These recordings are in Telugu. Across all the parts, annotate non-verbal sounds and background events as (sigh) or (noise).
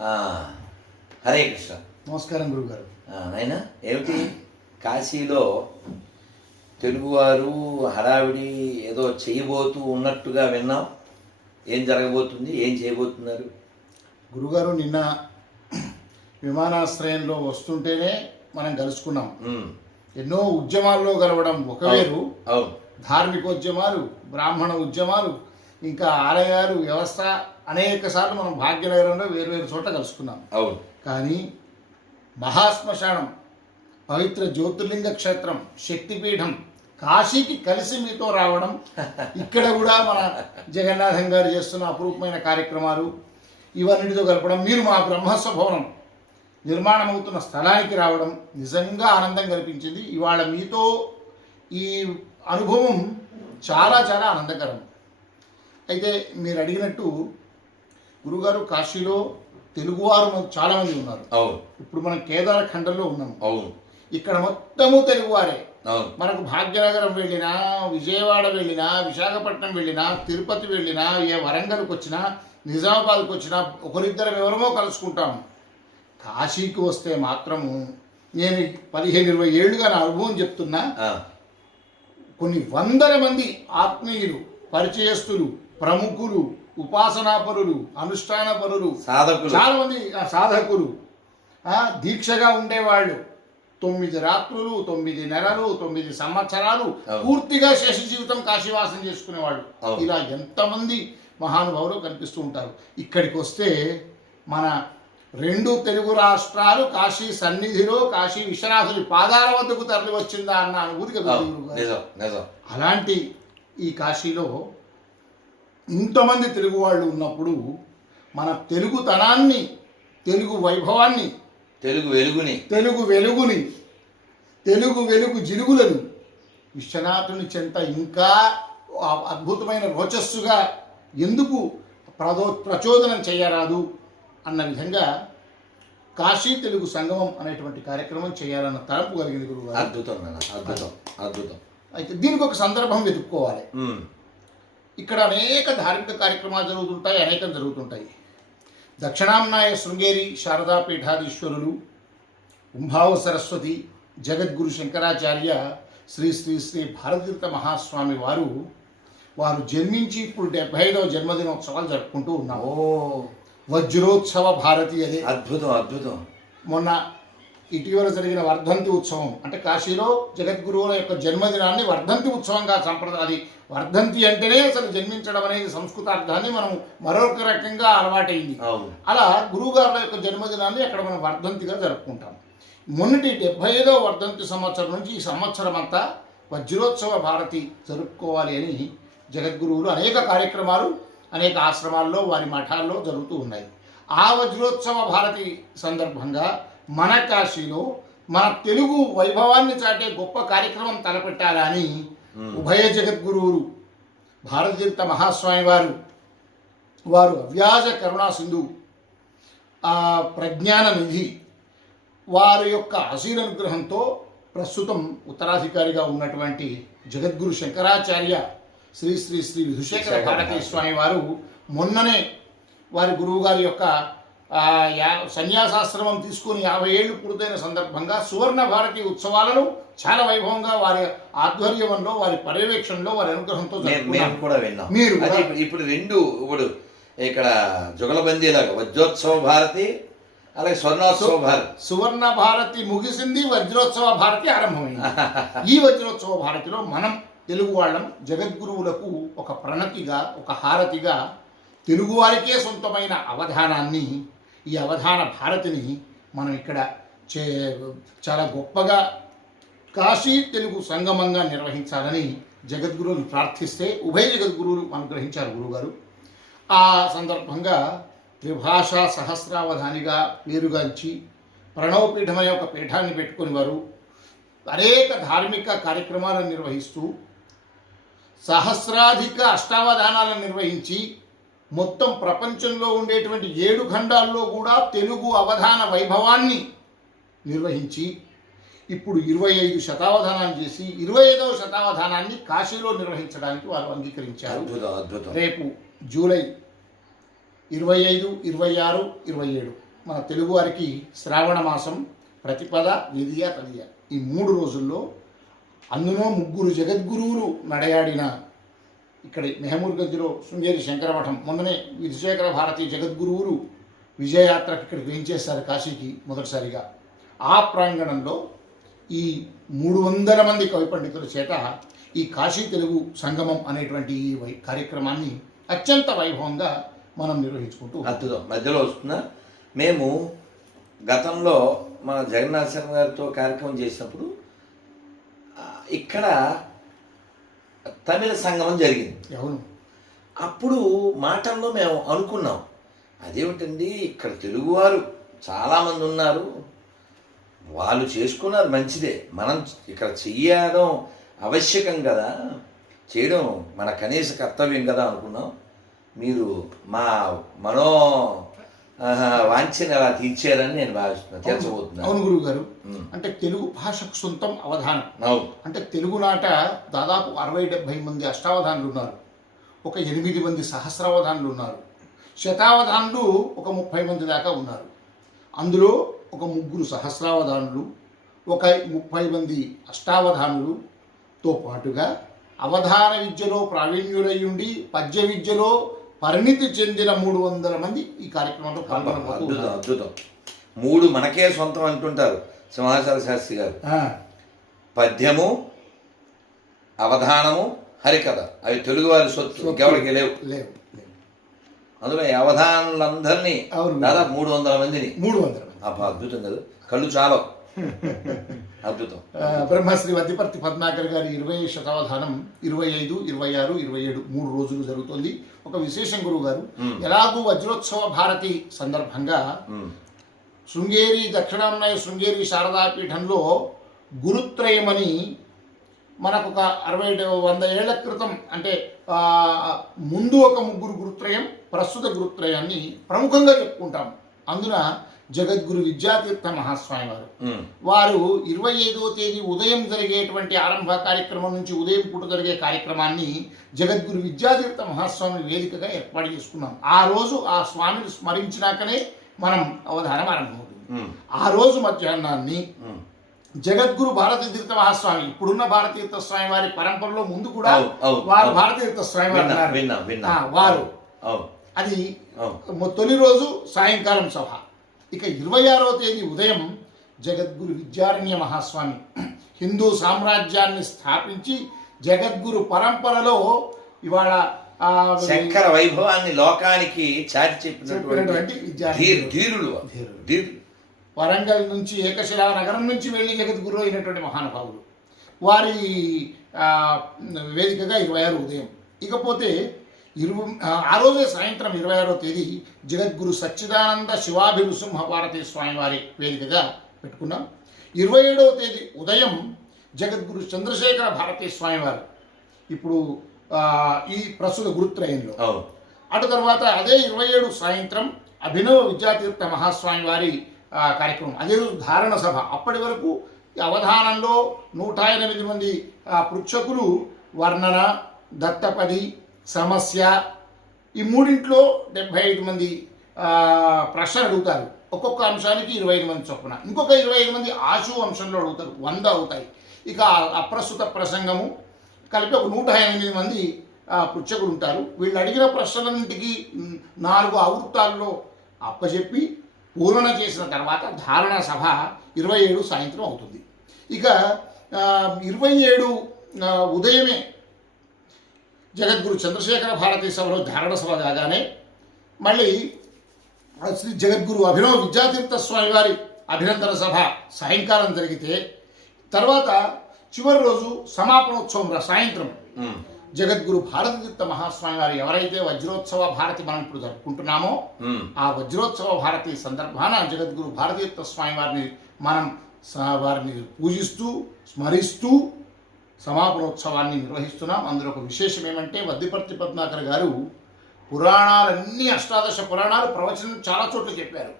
హరే కృష్ణ. నమస్కారం గురుగారు. ఆ, నాయనా ఏమిటి? కాశీలో తెలుగువారు హడావిడి ఏదో చేయబోతూ ఉన్నట్టుగా విన్నాం. ఏం జరగబోతుంది? ఏం చేయబోతున్నారు? గురుగారు నిన్న విమానాశ్రయంలో వస్తుంటేనే మనం కలుసుకున్నాం. ఎన్నో ఉద్యమాల్లో కలవడం ఒక వేరు అవును. ధార్మికోద్యమాలు బ్రాహ్మణ ఉద్యమాలు ఇంకా ఆలయాలు వ్యవస్థ అనేక సార్లు మనం భాగ్యనగరంలో వేరు వేరు చోట్ల కలుసుకున్నాం అవును. కానీ మహాశ్మశానం పవిత్ర జ్యోతిర్లింగ క్షేత్రం శక్తిపీఠం కాశీకి కలిసి మీతో రావడం ఇక్కడ కూడా మన జగన్నాథం గారు చేస్తున్న అపురూపమైన కార్యక్రమాలు ఇవన్నిటితో కలపడం మీరు మా బ్రహ్మస్వ భవనం నిర్మాణం అవుతున్న స్థలానికి రావడం నిజంగా ఆనందం కల్పించింది. ఇవాళ మీతో ఈ అనుభవం చాలా చాలా ఆనందకరం. అయితే మీరు అడిగినట్టు గురుగారు కాశీలో తెలుగువారు చాలామంది ఉన్నారు. అవును. ఇప్పుడు మనం కేదార ఖండంలో ఉన్నాము. అవును. ఇక్కడ మొత్తము తెలుగువారే. మనకు భాగ్యనగరం వెళ్ళినా విజయవాడ వెళ్ళినా విశాఖపట్నం వెళ్ళినా తిరుపతి వెళ్ళినా ఏ వరంగల్కి వచ్చినా నిజామాబాద్కి వచ్చినా ఒకరిద్దరం ఎవరమో కలుసుకుంటాము కాశీకి వస్తే మాత్రము నేను పదిహేను ఇరవై ఏళ్ళుగా నా అనుభవం చెప్తున్నా. కొన్ని వందల మంది ఆత్మీయులు పరిచయస్తులు ప్రముఖులు ఉపాసనాపరులు అనుష్ఠానపరులు సాధకులు. చాలా మంది ఆ, సాధకులు. దీక్షగా ఉండేవాళ్ళు. తొమ్మిది రాత్రులు తొమ్మిది నెలలు తొమ్మిది సంవత్సరాలు. పూర్తిగా శేష జీవితం కాశీవాసం చేసుకునేవాళ్ళు. ఇలా ఎంతమంది మహానుభావులు కనిపిస్తూ ఉంటారు. ఇక్కడికి వస్తే మన రెండు తెలుగు రాష్ట్రాలు కాశీ సన్నిధిలో కాశీ విశ్వనాథుని పాదాల వద్దకు తరలి వచ్చిందా అన్న అనుభూతి అలాంటి ఈ కాశీలో ఇంతమంది తెలుగు వాళ్ళు ఉన్నప్పుడు మన తెలుగుతనాన్ని తెలుగు వైభవాన్ని తెలుగు వెలుగుని తెలుగు వెలుగుని తెలుగు వెలుగు జిలుగులను విశ్వనాథుని చెంత ఇంకా అద్భుతమైన రోచస్సుగా ఎందుకు ప్రదో ప్రచోదనం చేయరాదు అన్న విధంగా కాశీ తెలుగు సంగమం అనేటువంటి కార్యక్రమం చేయాలన్న తలంపు కలిగింది గురువు అద్భుతం అద్భుతం అద్భుతం. అయితే దీనికి ఒక సందర్భం వెతుక్కోవాలి. ఇక్కడ అనేక ధార్మిక కార్యక్రమాలు జరుగుతుంటాయి అనేకం జరుగుతుంటాయి. దక్షిణాంనాయ శృంగేరి శారదా పీఠాధీశ్వరులు కుంభావ సరస్వతి జగద్గురు శంకరాచార్య శ్రీ శ్రీ శ్రీ భారతీర్థ మహాస్వామి వారు వారు జన్మించి ఇప్పుడు డెబ్బై ఐదవ జన్మదినోత్సవాలు జరుపుకుంటూ ఓ. ఉన్నాము వజ్రోత్సవ భారతి అదే అద్భుతం అద్భుతం. మొన్న ఇటీవల జరిగిన వర్ధంతి ఉత్సవం. అంటే కాశీలో జగద్గురువుల యొక్క జన్మదినాన్ని వర్ధంతి ఉత్సవంగా సంప్రదాయ అది వర్ధంతి అంటేనే అసలు జన్మించడం అనేది సంస్కృతార్థాన్ని మనం మరొక రకంగా అలవాటైంది. అలా గురువుగారుల యొక్క జన్మదినాన్ని అక్కడ మనం వర్ధంతిగా జరుపుకుంటాం. మొన్నటి డెబ్బై ఐదవ వర్ధంతి సంవత్సరం నుంచి ఈ సంవత్సరం అంతా వజ్రోత్సవ భారతి జరుపుకోవాలి అని జగద్గురువులు అనేక కార్యక్రమాలు అనేక ఆశ్రమాల్లో వారి మఠాల్లో జరుగుతూ ఉన్నాయి. ఆ వజ్రోత్సవ భారతి సందర్భంగా మన కాశీలో మన తెలుగు వైభవాన్ని చాటే గొప్ప కార్యక్రమం తలపెట్టాలని ఉభయ జగద్గురువులు భారతీర్థ మహాస్వామి వారు వారు అవ్యాజ కరుణా సింధు ఆ ప్రజ్ఞాన నిధి వారి యొక్క ఆశీర్వనుగ్రహంతో ప్రస్తుతం ఉత్తరాధికారిగా ఉన్నటువంటి జగద్గురు శంకరాచార్య శ్రీ శ్రీ శ్రీ విధుశేఖర భారతీ. స్వామి వారు మొన్ననే వారి గురువు గారి యొక్క సన్యాసాశ్రమం తీసుకుని యాభై ఏళ్ళు పూర్తయిన సందర్భంగా సువర్ణ భారతి ఉత్సవాలను చాలా వైభవంగా వారి ఆధ్వర్యంలో వారి పర్యవేక్షణలో వారి అనుగ్రహంతో మేము కూడా విన్నాం. మీరు అదే ఇప్పుడు రెండు ఇప్పుడు ఇక్కడ జుగలబందీ లాగా వజ్రోత్సవ భారతి అలాగే స్వర్ణోత్సవ భారతి. సువర్ణ భారతి ముగిసింది వజ్రోత్సవ భారతి ఆరంభమైంది. (laughs) ఈ వజ్రోత్సవ భారతిలో మనం తెలుగు వాళ్ళం జగద్గురువులకు ఒక ప్రణతిగా ఒక హారతిగా తెలుగువారికే సొంతమైన అవధానాన్ని ఈ అవధాన భారతిని మనం ఇక్కడ చే చాలా గొప్పగా కాశీ తెలుగు సంగమంగా నిర్వహించాలని జగద్గురువుని ప్రార్థిస్తే ఉభయ జగద్గురువులు అనుగ్రహించారు గురువుగారు. ఆ సందర్భంగా త్రిభాషా సహస్రావధానిగా పేరుగాంచి ప్రణవపీఠమనే ఒక పీఠాన్ని పెట్టుకుని వారు అనేక ధార్మిక కార్యక్రమాలను నిర్వహిస్తూ సహస్రాధిక అష్టావధానాలను నిర్వహించి మొత్తం ప్రపంచంలో ఉండేటువంటి ఏడు ఖండాల్లో కూడా తెలుగు అవధాన వైభవాన్ని నిర్వహించి ఇప్పుడు ఇరవై ఐదు శతావధానాలు చేసి ఇరవై ఐదవ శతావధానాన్ని కాశీలో నిర్వహించడానికి వారు అంగీకరించారు. రేపు జూలై ఇరవై ఐదు ఇరవై ఆరు ఇరవై ఏడు మన తెలుగు వారికి శ్రావణ మాసం ప్రతిపద విధియ తదియ. ఈ మూడు రోజుల్లో అందులో ముగ్గురు జగద్గురువులు నడయాడిన ఇక్కడి మెహమూర్గంజ్లో శృంగేరి శంకరమఠం. మొన్ననే విధుశేఖర భారతి జగద్గురువులు విజయయాత్రకు ఇక్కడ వేయించేశారు కాశీకి మొదటిసారిగా. ఆ ప్రాంగణంలో ఈ మూడు వందల మంది కవి పండితుల చేత ఈ కాశీ తెలుగు సంగమం అనేటువంటి ఈ వై కార్యక్రమాన్ని అత్యంత వైభవంగా మనం నిర్వహించుకుంటూ ఉన్నాం. అద్భుతం. మధ్యలో వస్తున్నా మేము గతంలో మన జగన్నాథ్ శర్మ గారితో కార్యక్రమం చేసినప్పుడు ఇక్కడ తమిళ సంగమం జరిగింది. అవును. అప్పుడు మాటల్లో మేము అనుకున్నాం అదేమిటండి ఇక్కడ తెలుగువారు చాలామంది ఉన్నారు. వాళ్ళు చేసుకున్నారు మంచిదే. మనం ఇక్కడ చెయ్యడం ఆవశ్యకం కదా. చేయడం మన కనీస కర్తవ్యం కదా అనుకున్నాం. మీరు మా మనో వాంఛని అలా తీర్చారని నేను భావిస్తున్నాను తీర్చబోతున్నాను అవును గురువు గారు. అంటే తెలుగు భాషకు సొంతం అవధానం. అంటే తెలుగునాట దాదాపు అరవై డెబ్భై మంది అష్టావధానులు ఉన్నారు ఒక ఎనిమిది మంది సహస్రావధానులు ఉన్నారు శతావధానులు ఒక ముప్పై మంది దాకా ఉన్నారు. అందులో ఒక ముగ్గురు సహస్రావధానులు ఒక ముప్పై మంది అష్టావధానులుతో పాటుగా అవధాన విద్యలో ప్రావీణ్యులై ఉండి పద్య విద్యలో పరిణితి చెందిన మూడు వందల మంది ఈ కార్యక్రమంలో పాల్గొనబోతూ అద్భుతం. అద్భుతం. మూడు మనకే సొంతం అంటుంటారు సింహాచల శాస్త్రి గారు. పద్యము అవధానము హరికథ. అవి తెలుగువారి సొత్తు. ఇంకెవరికి లేవు. లేవు అందులో అవధానులందరినీ. దాదాపు మూడు వందల మందిని. మూడు వందల మంది. అబ్బా అద్భుతం కదా. కళ్ళు చాలా (laughs) అద్భుతం. బ్రహ్మశ్రీ వద్దిపర్తి పద్మాకర్ గారి ఇరవై శతావధానం ఇరవై ఐదు ఇరవై ఆరు ఇరవై ఏడు మూడు రోజులు జరుగుతుంది. ఒక విశేషం గురువు గారు ఎలాగూ వజ్రోత్సవ భారతి సందర్భంగా. శృంగేరి దక్షిణాంనాయ శృంగేరి శారదాపీఠంలో గురుత్రయమని మనకు ఒక అరవై వంద ఏళ్ళ క్రితం అంటే ముందు ఒక ముగ్గురు గురుత్రయం ప్రస్తుత గురుత్రయాన్ని ప్రముఖంగా చెప్పుకుంటాం. అందున జగద్గురు విద్యాతీర్థ మహాస్వామి వారు. వారు ఇరవై ఐదవ తేదీ ఉదయం జరిగేటువంటి ఆరంభ కార్యక్రమం నుంచి ఉదయం పూట జరిగే కార్యక్రమాన్ని జగద్గురు విద్యాతీర్థ మహాస్వామి వేదికగా ఏర్పాటు చేసుకున్నాం. ఆ రోజు ఆ స్వామిని స్మరించినాకనే మనం అవధానం ఆరంభమవుతుంది. ఆ రోజు మధ్యాహ్నాన్ని. జగద్గురు భారతీ తీర్థ మహాస్వామి ఇప్పుడున్న భారతీర్థ స్వామి వారి పరంపరలో ముందు కూడా వారు. భారతీర్థ స్వామి వారు. వారు అది తొలి రోజు సాయంకాలం సభ. ఇక ఇరవై ఆరవ తేదీ ఉదయం జగద్గురు విద్యారణ్య మహాస్వామి హిందూ సామ్రాజ్యాన్ని స్థాపించి జగద్గురు పరంపరలో ఇవాళ శంకర వైభవాన్ని లోకానికి చాటి చెప్పినటువంటి ధీరులు వరంగల్ నుంచి ఏకశిలా నగరం నుంచి వెళ్ళి జగద్గురు అయినటువంటి మహానుభావులు. వారి వేదికగా ఇరవై ఆరు ఉదయం. ఇకపోతే ఇరువు ఆ, రోజే సాయంత్రం ఇరవై ఆరో తేదీ జగద్గురు సచ్చిదానంద శివాభినృసింహ భారతీ స్వామి వారి వేదికగా పెట్టుకున్నాం. ఇరవై ఏడవ తేదీ ఉదయం జగద్గురు చంద్రశేఖర భారతీ స్వామి వారు ఇప్పుడు ఈ ప్రస్తుత గురుత్రయంలో. అటు తర్వాత అదే ఇరవై ఏడు సాయంత్రం అభినవ విద్యాతీర్థ మహాస్వామి వారి కార్యక్రమం. అదే రోజు ధారణ సభ. అప్పటి వరకు అవధానంలో నూట ఎనిమిది మంది ఆ, పృచ్ఛకులు వర్ణన దత్తపది సమస్య. ఈ మూడింట్లో డెబ్బై ఐదు మంది ప్రశ్నలు అడుగుతారు. ఒక్కొక్క అంశానికి ఇరవై ఐదు మంది చొప్పున. ఇంకొక ఇరవై ఐదు మంది ఆశు అంశంలో అడుగుతారు. వంద అవుతాయి. ఇక అప్రస్తుత ప్రసంగము. కలిపి ఒక నూట ఎనిమిది మంది పుచ్చకులు ఉంటారు. వీళ్ళు అడిగిన ప్రశ్నలన్నింటికి నాలుగు ఆవృత్తాల్లో అప్పచెప్పి పూర్ణ చేసిన తర్వాత ధారణ సభ ఇరవై ఏడు సాయంత్రం అవుతుంది. ఇక ఇరవై ఏడు ఉదయమే జగద్గురు చంద్రశేఖర భారతీ సభలో ధారణ సభ కాగానే మళ్ళీ శ్రీ జగద్గురు అభినవ విద్యాతీర్థ స్వామి వారి అభినందన సభ సాయంకాలం జరిగితే తర్వాత చివరి రోజు సమాపనోత్సవం సాయంత్రం. జగద్గురు భారతీర్థ మహాస్వామి వారు ఎవరైతే వజ్రోత్సవ భారతి మనం ఇప్పుడు జరుపుకుంటున్నామో. ఆ వజ్రోత్సవ భారతి సందర్భాన జగద్గురు భారతీర్థ స్వామి వారిని మనం వారిని పూజిస్తూ స్మరిస్తూ సమాపనోత్సవాన్ని నిర్వహిస్తున్నాం. అందులో ఒక విశేషం ఏమంటే వద్దిపర్తి పద్మాకర్ గారు పురాణాలన్నీ అష్టాదశ పురాణాలు ప్రవచనం చాలా చోట్ల చెప్పారు.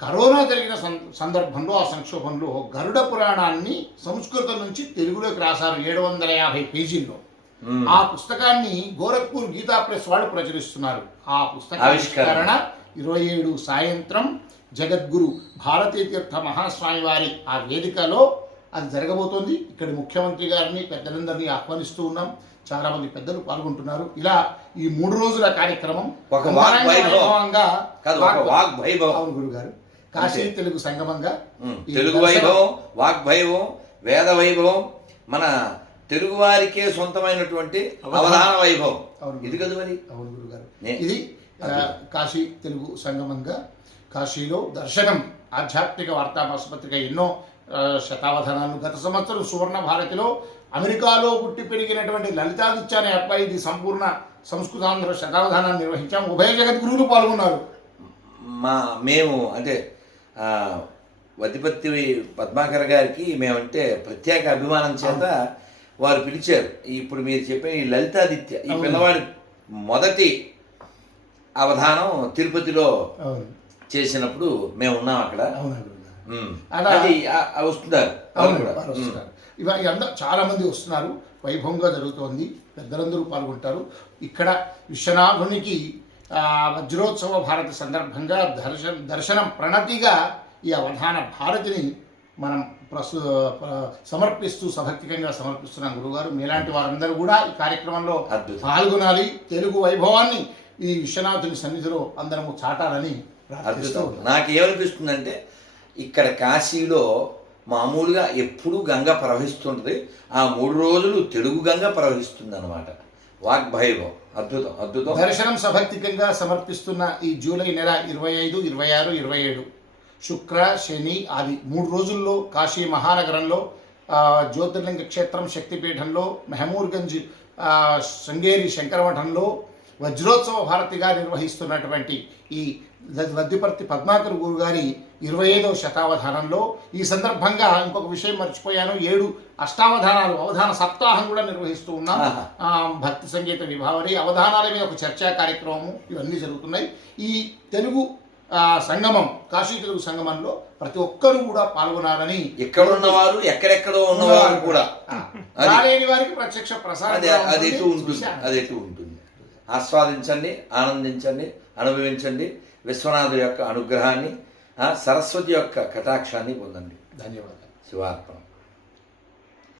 కరోనా జరిగిన సందర్భంలో ఆ సంక్షోభంలో గరుడ పురాణాన్ని సంస్కృతం నుంచి తెలుగులోకి రాశారు ఏడు వందల యాభై పేజీల్లో. ఆ పుస్తకాన్ని గోరఖ్పూర్ గీతా ప్రెస్ వాళ్ళు ప్రచురిస్తున్నారు. ఆ పుస్తక ఆవిష్కరణ. ఇరవై ఏడు సాయంత్రం జగద్గురు భారతీ తీర్థ మహాస్వామి వారి ఆ వేదికలో అది జరగబోతోంది. ఇక్కడి ముఖ్యమంత్రి గారిని పెద్దలందరినీ ఆహ్వానిస్తూ ఉన్నాం. చాలా మంది పెద్దలు పాల్గొంటున్నారు. ఇలా ఈ మూడు రోజుల కార్యక్రమం ఒక వాగ్ వైభవం. వాగ్ వైభవం. అవును గురుగారు. కాశీ. తెలుగు సంగమంగా తెలుగు వైభవం వాగ్వైభవం వేద వైభవం మన తెలుగు వారికే సొంతమైనటువంటి అవధాన వైభవం. ఇది కదా మరి? అవును గురుగారు. ఇది కాశీ తెలుగు సంగమంగా కాశీలో దర్శనం ఆధ్యాత్మిక వార్తాపత్రిక ఎన్నో ఆ, శతావధానాలు గత సంవత్సరం సువర్ణ భారతిలో అమెరికాలో పుట్టి పెరిగినటువంటి లలితాదిత్య అనే అబ్బాయి ఇది సంపూర్ణ సంస్కృతాంధ్ర శతావధానాన్ని నిర్వహించాం. ఉభయ జగద్గురువులు పాల్గొన్నారు. మా మేము అంటే ఆ, వతిపత్తి పద్మాకర్ గారికి మేమంటే ప్రత్యేక అభిమానం చేత వారు పిలిచారు. ఇప్పుడు మీరు చెప్పిన ఈ లలితాదిత్య ఈ. పిల్లవాడి మొదటి అవధానం తిరుపతిలో చేసినప్పుడు మేము ఉన్నాం అక్కడ వస్తున్నారు. వాళ్ళు అవును కూడా. వారు ఉమ్. వస్తున్నారు. ఇవ అందరూ చాలా మంది వస్తున్నారు. వైభవంగా జరుగుతోంది. పెద్దలందరూ పాల్గొంటారు. ఇక్కడ విశ్వనాథునికి వజ్రోత్సవ భారతి సందర్భంగా దర్శన దర్శనం ప్రణతిగా ఈ అవధాన భారతిని మనం ప్రస్తు ప్ర- సమర్పిస్తూ సభక్తికంగా సమర్పిస్తున్నాం గురుగారు మీలాంటి వారందరూ కూడా ఈ కార్యక్రమంలో. పాల్గొనాలి. తెలుగు వైభవాన్ని ఈ విశ్వనాథుని సన్నిధిలో అందరము చాటాలని అద్భుతం. నాకేమనిపిస్తుందంటే ఇక్కడ కాశీలో మామూలుగా ఎప్పుడూ గంగ ప్రవహిస్తుంటుంది. ఆ మూడు రోజులు తెలుగు గంగ ప్రవహిస్తుంది అనమాట వాగ్భైవం అద్భుతం అద్భుతం. దర్శనం సభక్తికంగా సమర్పిస్తున్న ఈ జూలై నెల ఇరవై ఐదు ఇరవై ఆరు ఇరవై ఏడు. శుక్ర శని ఆది మూడు రోజుల్లో కాశీ మహానగరంలో జ్యోతిర్లింగ క్షేత్రం శక్తిపీఠంలో మెహమూర్గంజ్ శృంగేరి శంకరమఠంలో వజ్రోత్సవ భారతిగా నిర్వహిస్తున్నటువంటి ఈ ద- వద్దిపర్తి పద్మాకర్ గురు గారి ఇరవై ఐదవ శతావధానంలో ఈ సందర్భంగా ఇంకొక విషయం మర్చిపోయాను. ఏడు అష్టావధానాలు అవధాన సప్తాహం కూడా నిర్వహిస్తూ ఉన్నాం భక్తి సంగీత విభావరి అవధానాల మీద ఒక చర్చా కార్యక్రమము ఇవన్నీ జరుగుతున్నాయి. ఈ తెలుగు సంగమం కాశీ తెలుగు సంగమంలో ప్రతి ఒక్కరూ కూడా పాల్గొనాలని ఇక్కడ ఉన్నవారు ఎక్కడెక్కడో ఉన్నవారు కూడా. రాలేని వారికి ప్రత్యక్ష ప్రసారం అది ఎటు ఉంటుంది. ఉంటుంది చూశాను. అది ఎటు ఉంటుంది. ఆస్వాదించండి ఆనందించండి అనుభవించండి. విశ్వనాథు యొక్క అనుగ్రహాన్ని సరస్వతి యొక్క కటాక్షాన్ని పొందండి. ధన్యవాదాలు. శివార్పణం.